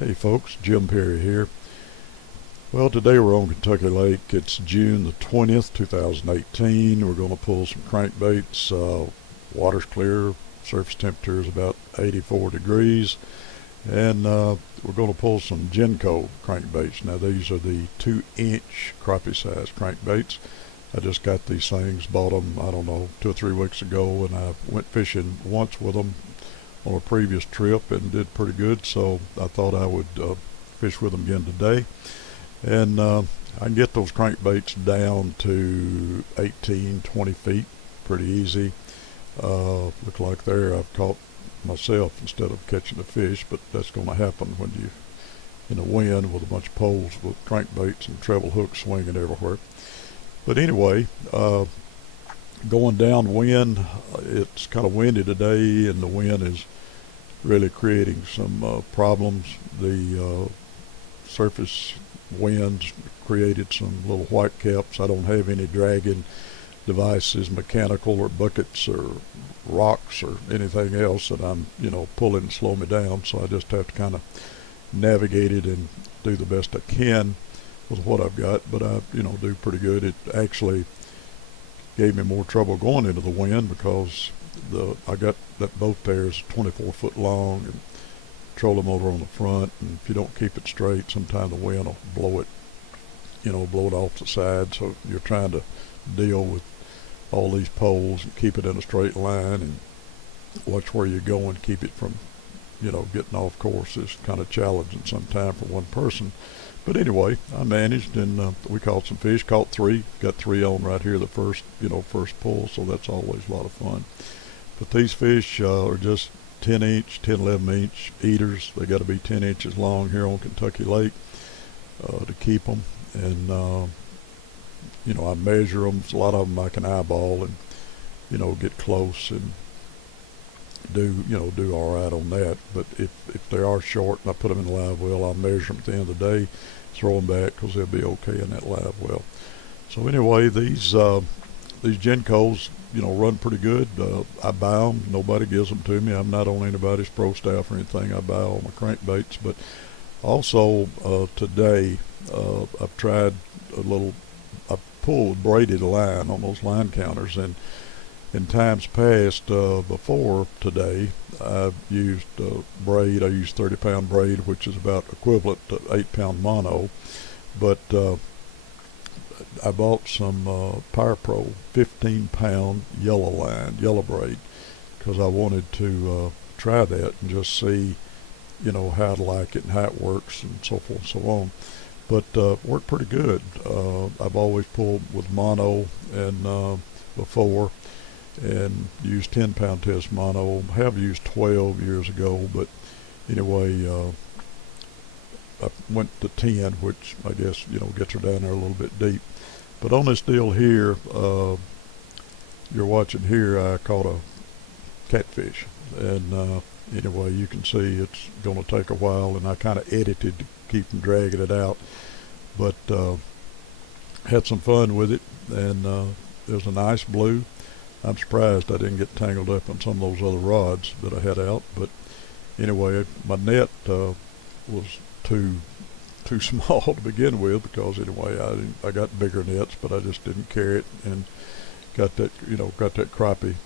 Hey folks, Jim Perry here. Well, today we're on Kentucky Lake. It's June the 20th, 2018. We're going to pull some crankbaits. Water's clear, surface temperature is about 84 degrees, and we're going to pull some Jenko crankbaits. Now these are the 2-inch crappie size crankbaits. I just got these things, bought them, I don't know, 2 or 3 weeks ago, and I went fishing once with them on a previous trip and did pretty good, so I thought I would fish with them again today. And I can get those crankbaits down to 18, 20 feet pretty easy. Look like there I've caught myself instead of catching the fish, but that's going to happen when you're in a wind with a bunch of poles with crankbaits and treble hooks swinging everywhere. But anyway, going downwind, it's kind of windy today, and the wind is really creating some problems. The surface winds created some little white caps. I don't have any dragging devices, mechanical or buckets or rocks or anything else that I'm pulling to slow me down, so I just have to kind of navigate it and do the best I can with what I've got. But I do pretty good. It actually gave me more trouble going into the wind because I got that boat there is 24 foot long and trolling motor on the front, and if you don't keep it straight, sometimes the wind will blow it off the side. So you're trying to deal with all these poles and keep it in a straight line and watch where you're going, keep it from getting off course is kind of challenging sometimes for one person. But anyway, I managed, and we caught some fish, caught 3, got 3 on right here the first pull, so that's always a lot of fun. But these fish are just 10-inch, 10, 11-inch eaters. They got to be 10 inches long here on Kentucky Lake to keep them. And I measure them. A lot of them I can eyeball and get close and do all right on that. But if they are short and I put them in the live well, I'll measure them at the end of the day, throw them back because they'll be okay in that live well. So anyway, these Jenkos run pretty good. I buy them. Nobody gives them to me. I'm not on anybody's pro staff or anything. I buy all my crankbaits. But also today I've tried I pulled braided line on those line counters, and in times past before today I've used braid. I used 30-pound braid, which is about equivalent to 8-pound mono. But I bought some Power Pro 15-pound yellow braid, because I wanted to try that and just see how to like it and how it works and so forth and so on. But worked pretty good. I've always pulled with mono and before, and used 10-pound test mono. Have used 12 years ago, but anyway, I went to 10, which I guess gets her down there a little bit deep. But on this deal here, you're watching here, I caught a catfish, and anyway, you can see it's going to take a while, and I kind of edited to keep from dragging it out, but had some fun with it, and it was a nice blue. I'm surprised I didn't get tangled up on some of those other rods that I had out. But anyway, my net was too small to begin with, because anyway I got bigger nets, but I just didn't carry it, and got that crappie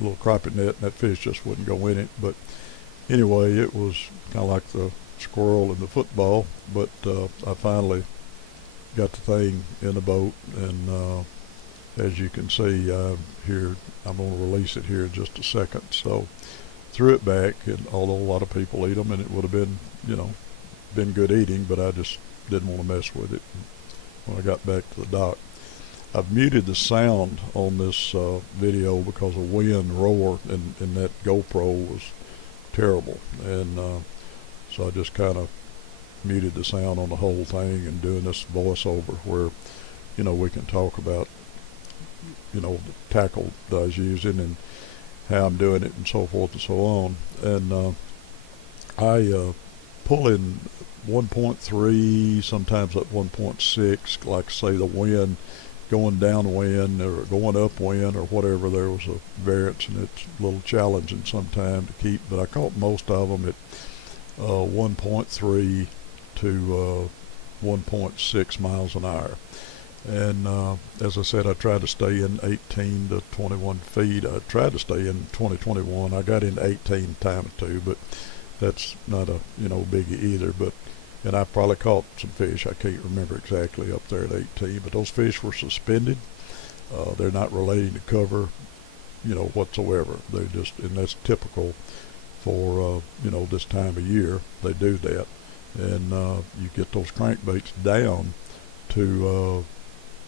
little crappie net, and that fish just wouldn't go in it. But anyway, it was kind of like the squirrel in the football. But I finally got the thing in the boat, and as you can see here, I'm going to release it here in just a second. So threw it back, and although a lot of people eat them, and it would have been been good eating, but I just didn't want to mess with it when I got back to the dock. I've muted the sound on this video because the wind roar in that GoPro was terrible, and so I just kind of muted the sound on the whole thing and doing this voiceover where we can talk about the tackle that I was using and how I'm doing it and so forth and so on. And I pull in 1.3, sometimes at 1.6, like say the wind going downwind or going upwind or whatever, there was a variance, and it's a little challenging sometimes to keep, but I caught most of them at 1.3 to 1.6 miles an hour. And as I said, I tried to stay in 18 to 21 feet. I tried to stay in 2021. I got in 18 time or two, but that's not a biggie either. But and I probably caught some fish. I can't remember exactly up there at 18, but those fish were suspended. They're not relating to cover, whatsoever. They're just, and that's typical for this time of year. They do that, and you get those crankbaits down to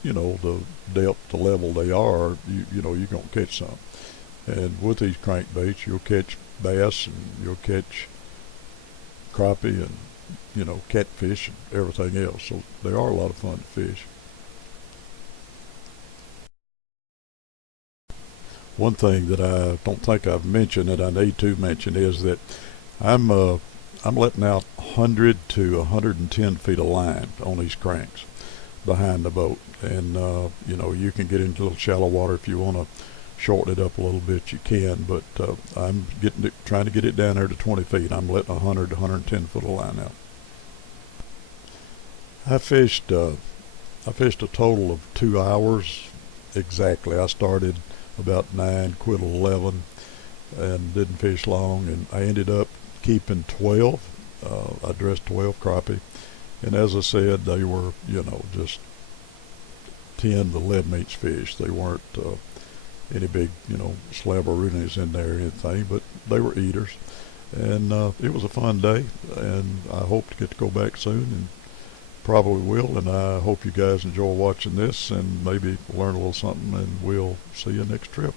the depth, the level they are. You're gonna catch some. And with these crankbaits, you'll catch bass and you'll catch crappie and catfish and everything else. So they are a lot of fun to fish. One thing that I don't think I've mentioned that I need to mention is that I'm letting out 100 to 110 feet of line on these cranks behind the boat, and you can get into a little shallow water if you want to shorten it up a little bit. You can, but I'm trying to get it down there to 20 feet. I'm letting 100 to 110 foot of line out. I fished a total of 2 hours exactly. I started about 9, quit at 11, and didn't fish long, and I ended up keeping 12. I dressed 12 crappie, and as I said, they were just 10 to 11 inch fish. They weren't any big slabberoonies in there or anything, but they were eaters, and it was a fun day, and I hope to get to go back soon, and probably will. And I hope you guys enjoy watching this and maybe learn a little something, and we'll see you next trip.